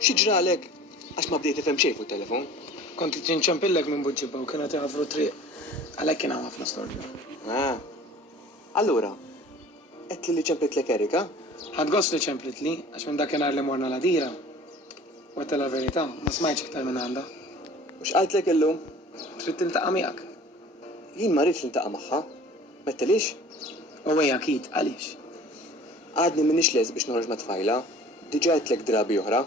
X'ġralek? Għax ma bdejt tifhem xejn fuq telefon. Kont tinċempillek minn buġġibba u kienu tiħafru triq. Għalhekk kien hawn ħafna storja. Allura, qed li ċemplitlek Erika? Ħadd gost li ċemplit li, għax minn dakinhar li morna la dira. U għetta la verità, ma smajtx iktar minn għandha. U x'qaltlek illum? Trid tiltaqa' miegħek. Jien ma rridx niltaqa' magħha. Mettelix? U hija akid, għaliex? Għadni minix les biex noħroġ ma' tfajla. Diġà għedtlek drabi oħra.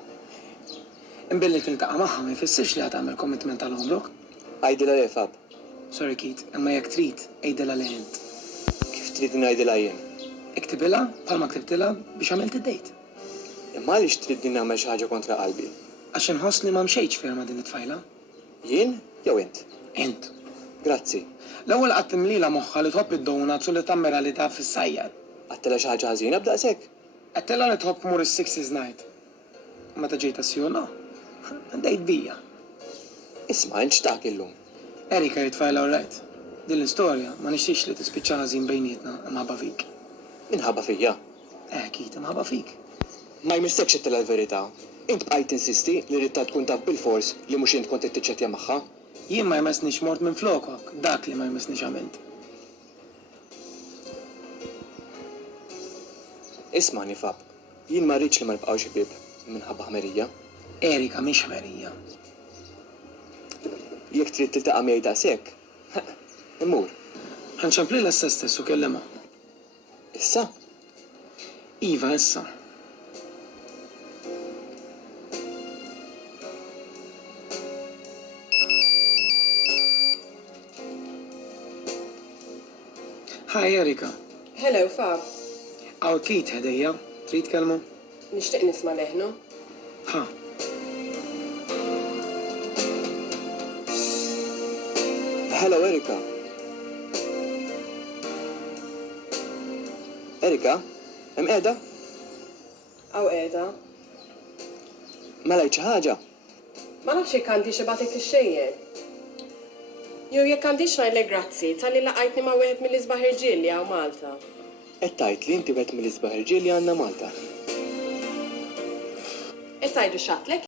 Imbilli tiltaqa' magħha ma jfissirx li għad tagħmel commitment tal għomrok. Għajdilha le Fab. Sorry Kit, imma jekk trid, għejdilha li int. Kif trid ngħidilha jien? Iktibilha bħalma ktibtilha biex għamilt id-dejt. Imma għaliex tridni nagħmel xi ħaġa kontra qalbi? Għax inħoss li ma mxejtx ferma din it-tfajla. Jien jew int? Int. Grazzi. L-ewwel qatt timlila moħħa li tħobb id-donuts u li tammera li taf fis-sajjar. Għattela xi ħaġa ħażina b'daqshekk? Għattela li tħobb tmur is-Sixties night. Meta ġejt assjuna, ndejt bija. Isma' int x'taq illum? Erika jitfajla alright. Din l-istorja ma nixtiex li tispiċċa ħażin bejnietna imħabba fik. Minħabba fija. Kit imħabba fik. Ma jmissekx ittela l-verità. Int bqajt insisti li ridta tkun taf bil-fors li mhux int kont tittiċċettja magħha. Jien ma jmessniex mort minn flokok, dak li ma jmessniex għamilt. Isma'ni Fab, jien ma rridx li ma nibqgħux ħbieb minħabba ħmerija. Erika mhix ħmerija. Jekk trid tiltaqa' miegħi daqshekk, immur. Ħanċamplila stess u kellimha. Issa? Iva, issa. Hi, Erika. Hello, Fab. Għaw Kit ħedejja, trid kelmu? Nixtieq nisma' leħnu. Ha. Hello, Erika. Erika, hemm qiegħda? Aw qiegħda. Mela xi ħaġa? Ma nafx jekk għandi xi bagħtek ix-xejjer. Jew jekk għandix ngħidlek grazzi tal-li laqajtni ma' wieħed mill-isbaħ irġiel li hawn Malta. Qed tgħid li inti wieħed mill-isbaħ irġiel li għandna Malta. Qed tgħidu x'għatlek?